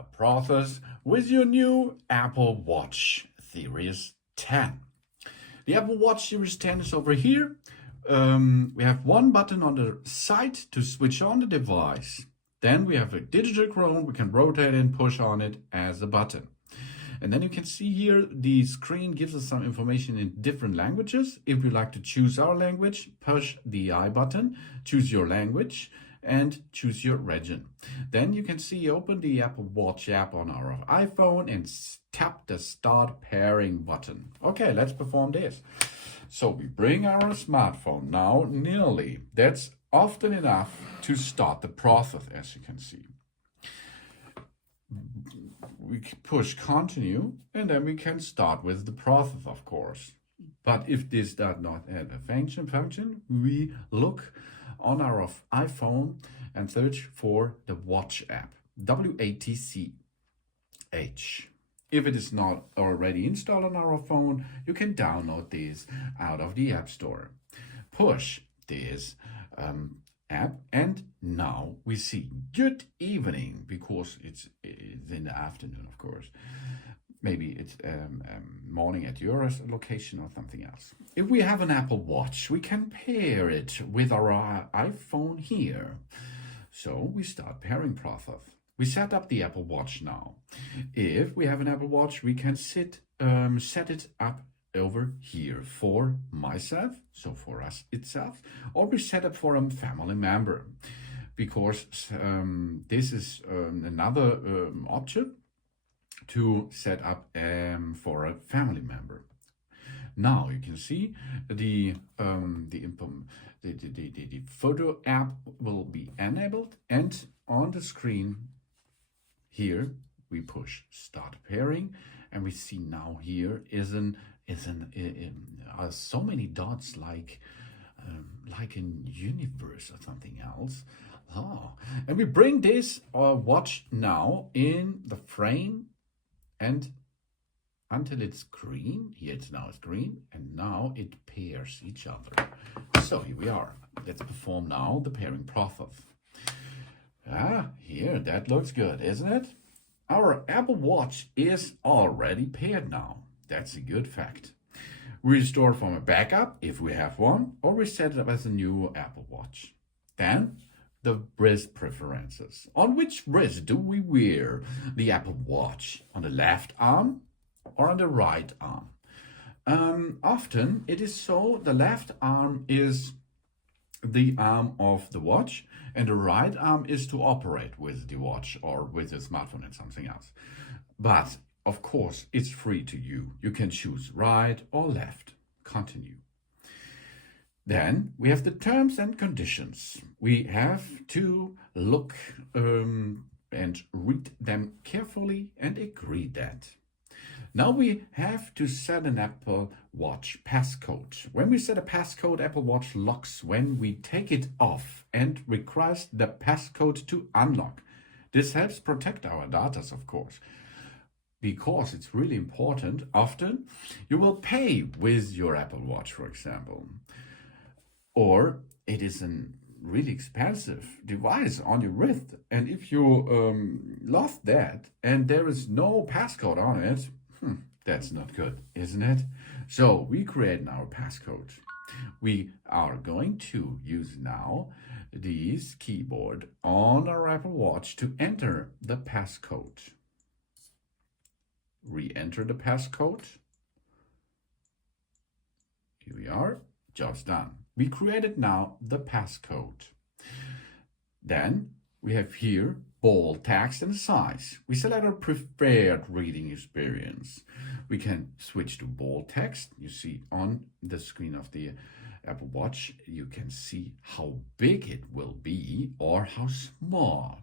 the process with your new Apple Watch Series 10. The Apple Watch Series 10 is over here. We have one button on the side to switch on the device. Then we have a digital crown. We can rotate and push on it as a button. And then you can see here the screen gives us some information in different languages. If you like to choose our language, push the I button, choose your language, and choose your region. Then you can see open the Apple Watch app on our iPhone and tap the Start Pairing button. Okay, let's perform this. So we bring our smartphone now nearly. That's often enough to start the process, as you can see. We push continue, and then we can start with the process, of course. But if this does not have a function, we look on our iPhone and search for the Watch app, WATCH. If it is not already installed on our phone, you can download this out of the App Store. Push this app, and now we see good evening, because it's in the afternoon, of course. Maybe it's morning at your location or something else. If we have an Apple Watch, we can pair it with our iPhone here. So we start pairing process. We set up the Apple Watch now. If we have an Apple Watch, we can set it up over here for myself, so for us itself, or we set up for a family member, because this is another option to set up for a family member. Now you can see the photo app will be enabled, and on the screen here we push Start Pairing, and we see now here are so many dots like in universe or something else. Oh, and we bring this watch now in the frame, and until it's green. Here it's now green, and now it pairs each other. So here we are. Let's perform now the pairing process. Here, that looks good, isn't it? Our Apple Watch is already paired now. That's a good fact. We restore from a backup if we have one, or we set it up as a new Apple Watch. Then the wrist preferences. On which wrist do we wear the Apple Watch? On the left arm or on the right arm? Often it is so the left arm is the arm of the watch, and the right arm is to operate with the watch or with the smartphone and something else. But of course, it's free to you. You can choose right or left. Continue. Then we have the terms and conditions. We have to look and read them carefully and agree that. Now we have to set an Apple Watch passcode. When we set a passcode, Apple Watch locks when we take it off and requires the passcode to unlock. This helps protect our data, of course, because it's really important. Often you will pay with your Apple Watch, for example, or it is a really expensive device on your wrist, and if you lost that and there is no passcode on it, that's not good, isn't it? So we create our passcode. We are going to use now this keyboard on our Apple Watch to enter the passcode. Re-enter the passcode. Here we are, job's done. We created now the passcode. Then we have here bold text and size. We select our preferred reading experience. We can switch to bold text. You see on the screen of the Apple Watch, you can see how big it will be or how small.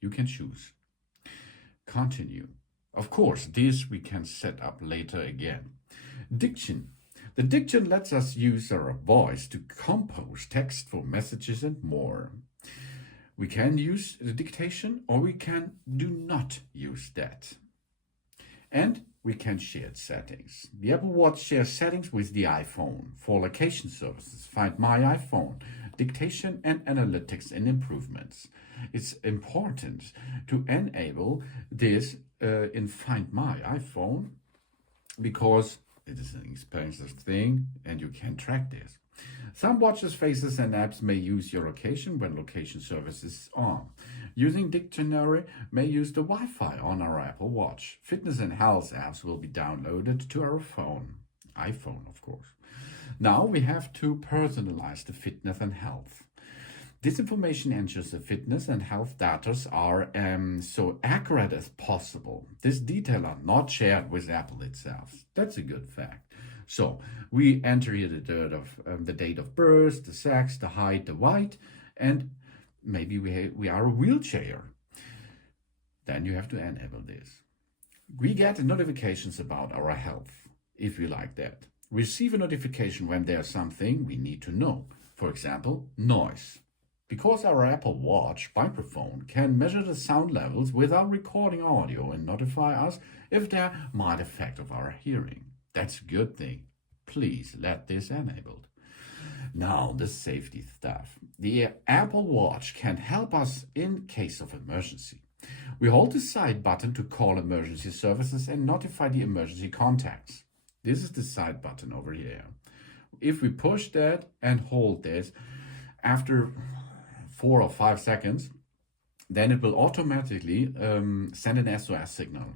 You can choose. Continue. Of course, this we can set up later again. Diction. The diction lets us use our voice to compose text for messages and more. We can use the dictation, or we can do not use that. And we can share settings. The Apple Watch shares settings with the iPhone. For location services, find My iPhone. dictation and analytics and improvements. It's important to enable this in Find My iPhone because it is an expensive thing and you can track this. Some watches, faces, and apps may use your location when location service is on. Using dictionary may use the Wi-Fi on our Apple Watch. Fitness and health apps will be downloaded to our iPhone, of course. Now we have to personalize the fitness and health. This information ensures the fitness and health data are so accurate as possible. This detail are not shared with Apple itself. That's a good fact. So we enter here the date of birth, the sex, the height, the weight, and maybe we are a wheelchair. Then you have to enable this. We get notifications about our health, if you like that. Receive a notification when there's something we need to know. For example, noise. Because our Apple Watch microphone can measure the sound levels without recording audio and notify us if there might affect of our hearing. That's a good thing. Please let this enabled. Now, the safety stuff. The Apple Watch can help us in case of emergency. We hold the side button to call emergency services and notify the emergency contacts. This is the side button over here. If we push that and hold this, after 4 or 5 seconds, then it will automatically send an SOS signal.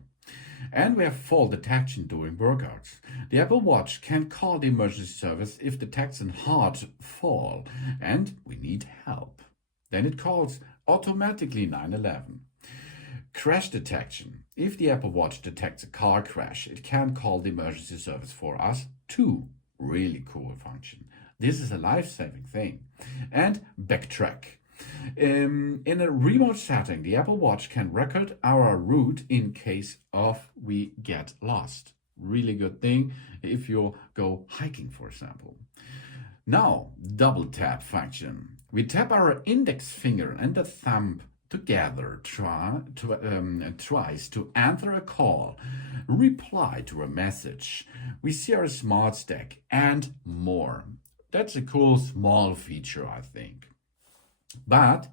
And we have fall detection during workouts. The Apple Watch can call the emergency service if detects a hard fall and we need help. Then it calls automatically 911. Crash detection. If the Apple Watch detects a car crash, it can call the emergency service for us too. Really cool function. This is a life-saving thing. And backtrack. In a remote setting, the Apple Watch can record our route in case of we get lost. Really good thing if you go hiking, for example. Now, double tap function. We tap our index finger and the thumb together tries to answer a call, reply to a message. We see our smart stack and more. That's a cool small feature, I think. But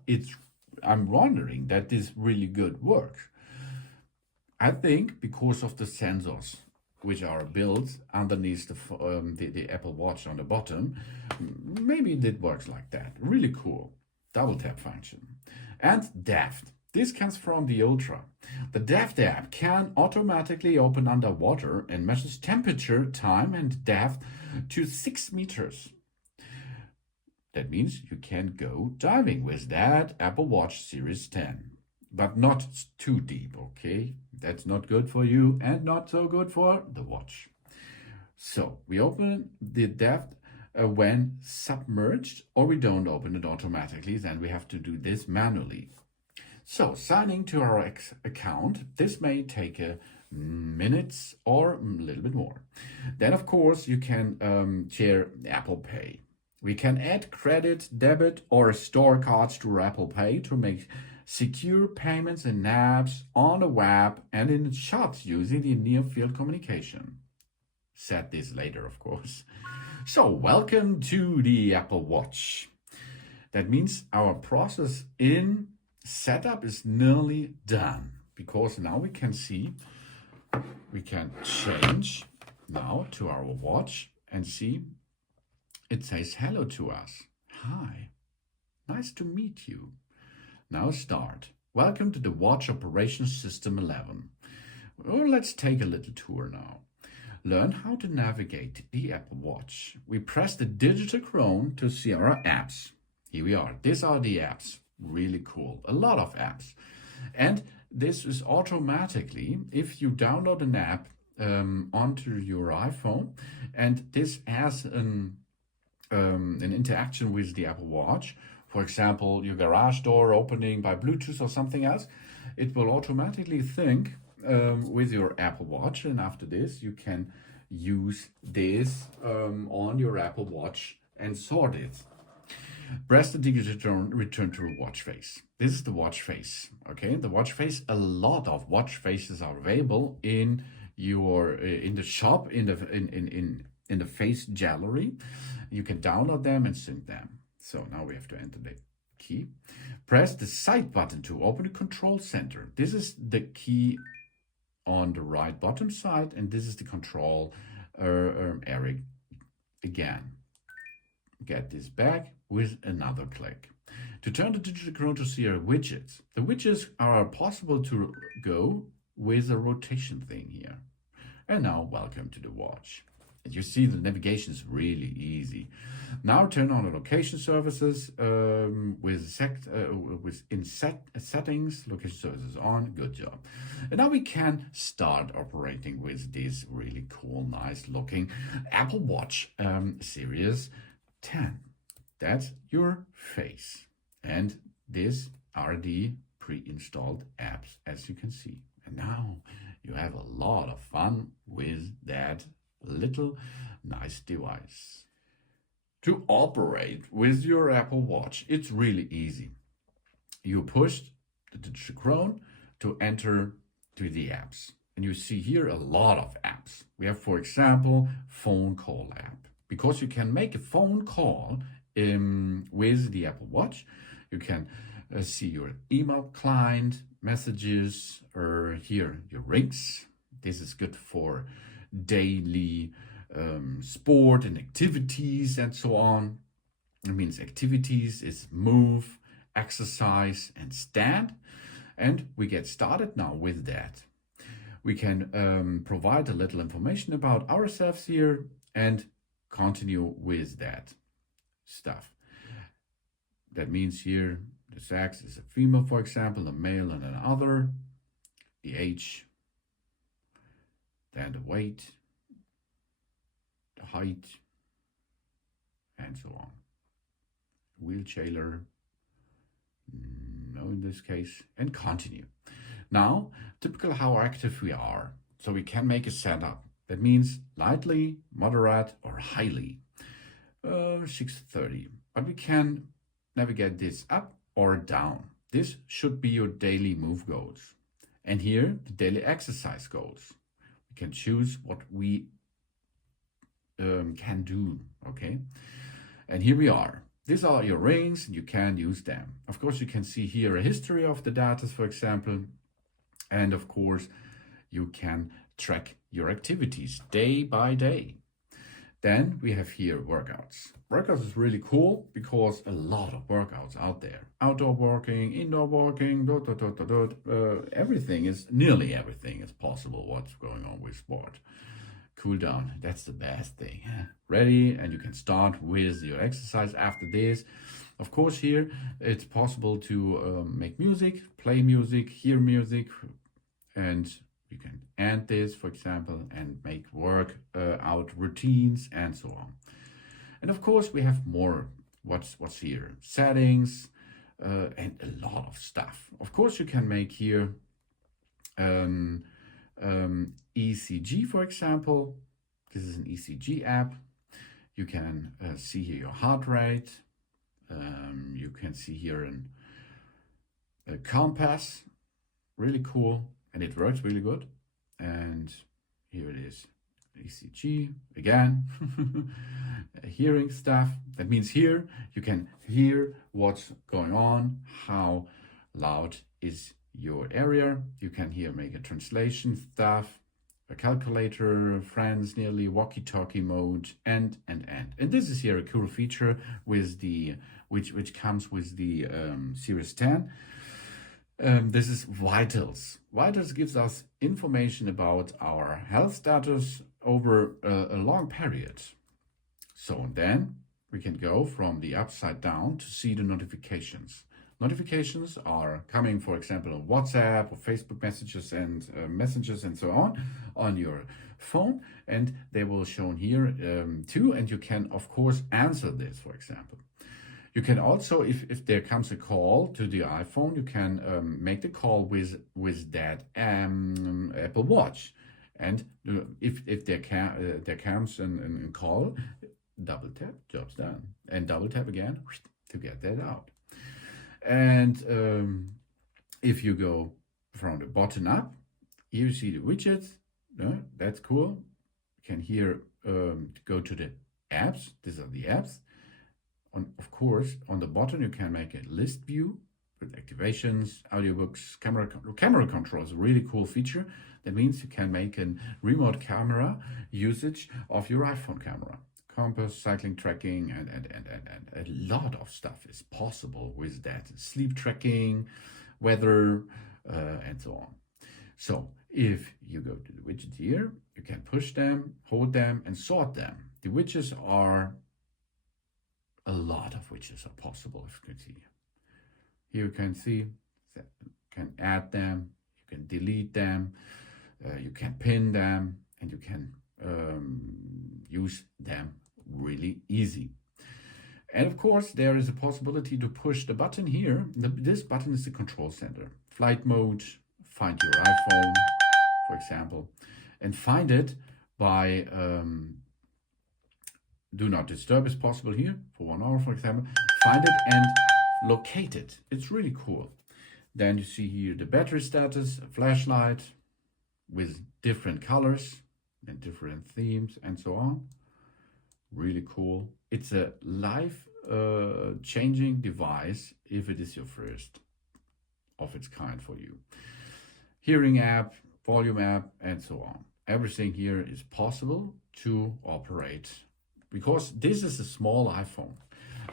I'm wondering that this really good works. I think because of the sensors which are built underneath the Apple Watch on the bottom, maybe it works like that. Really cool. Double tap function. And depth. This comes from the Ultra. The depth app can automatically open underwater and measures temperature, time, and depth to 6 meters. That means you can go diving with that Apple Watch Series 10. But not too deep, okay? That's not good for you and not so good for the watch. So we open the depth when submerged, or we don't open it automatically, then we have to do this manually. So signing to our account, this may take minutes or a little bit more. Then of course you can share Apple Pay. We can add credit, debit, or store cards to Apple Pay to make secure payments in apps, on the web, and in shops using the near-field communication. Said this later, of course. So, welcome to the Apple Watch. That means our process in setup is nearly done, because now we can see, we can change now to our watch and see it says hello to us. Hi, nice to meet you. Now start. Welcome to the Watch Operation System 11. Well, let's take a little tour now. Learn how to navigate the Apple Watch. We press the digital Chrome to see our apps. Here we are. These are the apps. Really cool. A lot of apps. And this is automatically, if you download an app onto your iPhone, and this has an interaction with the Apple Watch, for example, your garage door opening by Bluetooth or something else, it will automatically think with your Apple Watch, and after this you can use this on your Apple Watch and sort it. Press the digital return to watch face. This is the watch face. Okay, the watch face. A lot of watch faces are available in your in the shop in the face gallery. You can download them and sync them. So now we have to enter the key. Press the side button to open the control center. This is the key on the right bottom side, and this is the control area again. Get this back with another click. To turn the digital chrono to see our widgets. The widgets are possible to go with a rotation thing here. And now welcome to the watch. As you see, the navigation is really easy. Now turn on the location services in settings, location services on, good job. And now we can start operating with this really cool, nice looking Apple Watch Series 10. That's your face. And these are the pre-installed apps, as you can see. And now you have a lot of fun with that little nice device. To operate with your Apple Watch, it's really easy. You push the digital chrono to enter to the apps. And you see here a lot of apps. We have, for example, phone call app. Because you can make a phone call with the Apple Watch, you can see your email client, messages, or here your rings. This is good for daily sport and activities and so on. It means activities is move, exercise, and stand. And we get started now with that. We can provide a little information about ourselves here and continue with that stuff. That means here the sex is a female, for example, a male and another, the age, then the weight, the height, and so on. Wheelchair, no in this case, and continue. Now, typical how active we are. So we can make a setup. That means lightly, moderate, or highly. 6:30. But we can navigate this up or down. This should be your daily move goals. And here, the daily exercise goals. We can choose what we can do, okay? And here we are. These are your rings, and you can use them. Of course, you can see here a history of the data, for example. And of course, you can track your activities day by day. Then we have here workouts. Workouts is really cool because a lot of workouts out there. Outdoor working, indoor working, nearly everything is possible what's going on with sport. Cool down, that's the best thing. Ready, and you can start with your exercise after this. Of course, here it's possible to make music, play music, hear music, and you can end this, for example, and make out routines and so on. And of course, we have more. What's here? Settings and a lot of stuff. Of course, you can make here ECG, for example. This is an ECG app. You can see here your heart rate. You can see here a compass. Really cool. And it works really good. And here it is, ECG again, hearing stuff. That means here you can hear what's going on, how loud is your area. You can here make a translation stuff, a calculator, friends, nearly walkie-talkie mode, and. And this is here a cool feature with the which comes with the Series 10. This is Vitals. Vitals gives us information about our health status over a long period. So then we can go from the upside down to see the notifications. Notifications are coming, for example, on WhatsApp or Facebook messages and so on your phone, and they will shown here too. And you can, of course, answer this, for example. You can also, if there comes a call to the iPhone, you can make the call with that Apple Watch. And if there comes a call, double tap, job's done. And double tap again to get that out. And if you go from the bottom up, you see the widgets. That's cool. You can here go to the apps. These are the apps. Of course, on the bottom you can make a list view with activations, audiobooks, camera control is a really cool feature. That means you can make a remote camera usage of your iPhone camera. Compass, cycling tracking, and a lot of stuff is possible with that. Sleep tracking, weather, and so on. So if you go to the widget here, you can push them, hold them, and sort them. The widgets are, a lot of widgets are possible, if you can see. Here you can see that you can add them, you can delete them, you can pin them, and you can use them really easy. And of course, there is a possibility to push the button here. This button is the control center. Flight mode, find your iPhone, for example, and find it by do not disturb is possible here for 1 hour, for example. Find it and locate it. It's really cool. Then you see here the battery status, a flashlight with different colors and different themes and so on. Really cool. It's a life changing device if it is your first of its kind for you. Hearing app, volume app, and so on. Everything here is possible to operate because this is a small iPhone.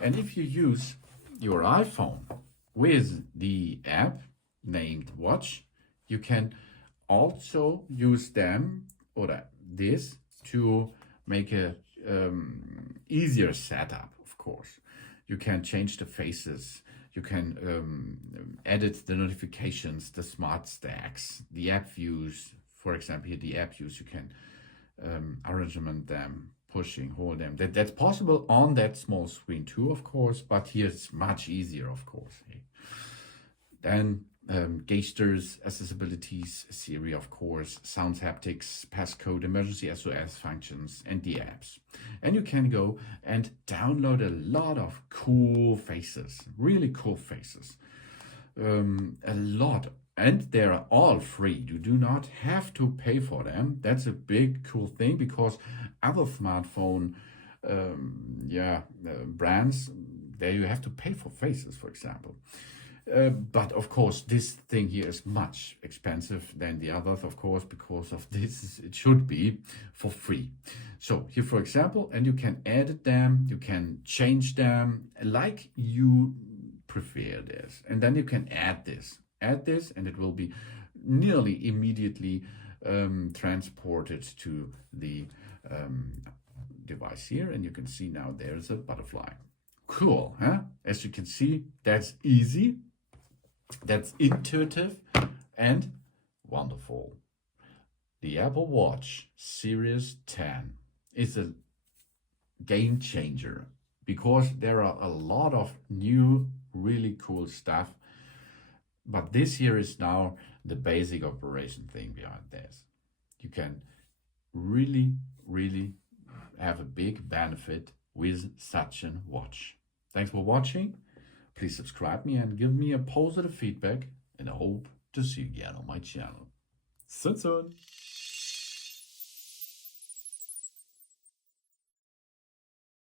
And if you use your iPhone with the app named Watch, you can also use them or this to make a easier setup. Of course, you can change the faces, you can edit the notifications, the smart stacks, the app views. For example, here the app views, you can arrangement them, pushing, hold them. That's possible on that small screen too, of course, but here it's much easier, of course. Then gestures, accessibilities, Siri, of course, sounds, haptics, passcode, emergency SOS functions, and the apps. And you can go and download a lot of cool faces, really cool faces. A lot. And they're all free. You do not have to pay for them. That's a big cool thing because other smartphone brands, there you have to pay for faces, for example. But of course, this thing here is much expensive than the others, of course, because of this, it should be for free. So here, for example, and you can edit them, you can change them like you prefer this. And then you can add this, and it will be nearly immediately transported to the device here. And you can see now there's a butterfly. Cool, huh? As you can see, that's easy. That's intuitive and wonderful. The Apple Watch Series 10 is a game changer because there are a lot of new, really cool stuff. But this here is now the basic operation thing behind this. You can really, really have a big benefit with such a watch. Thanks for watching. Please subscribe me and give me a positive feedback, and I hope to see you again on my channel. Soon.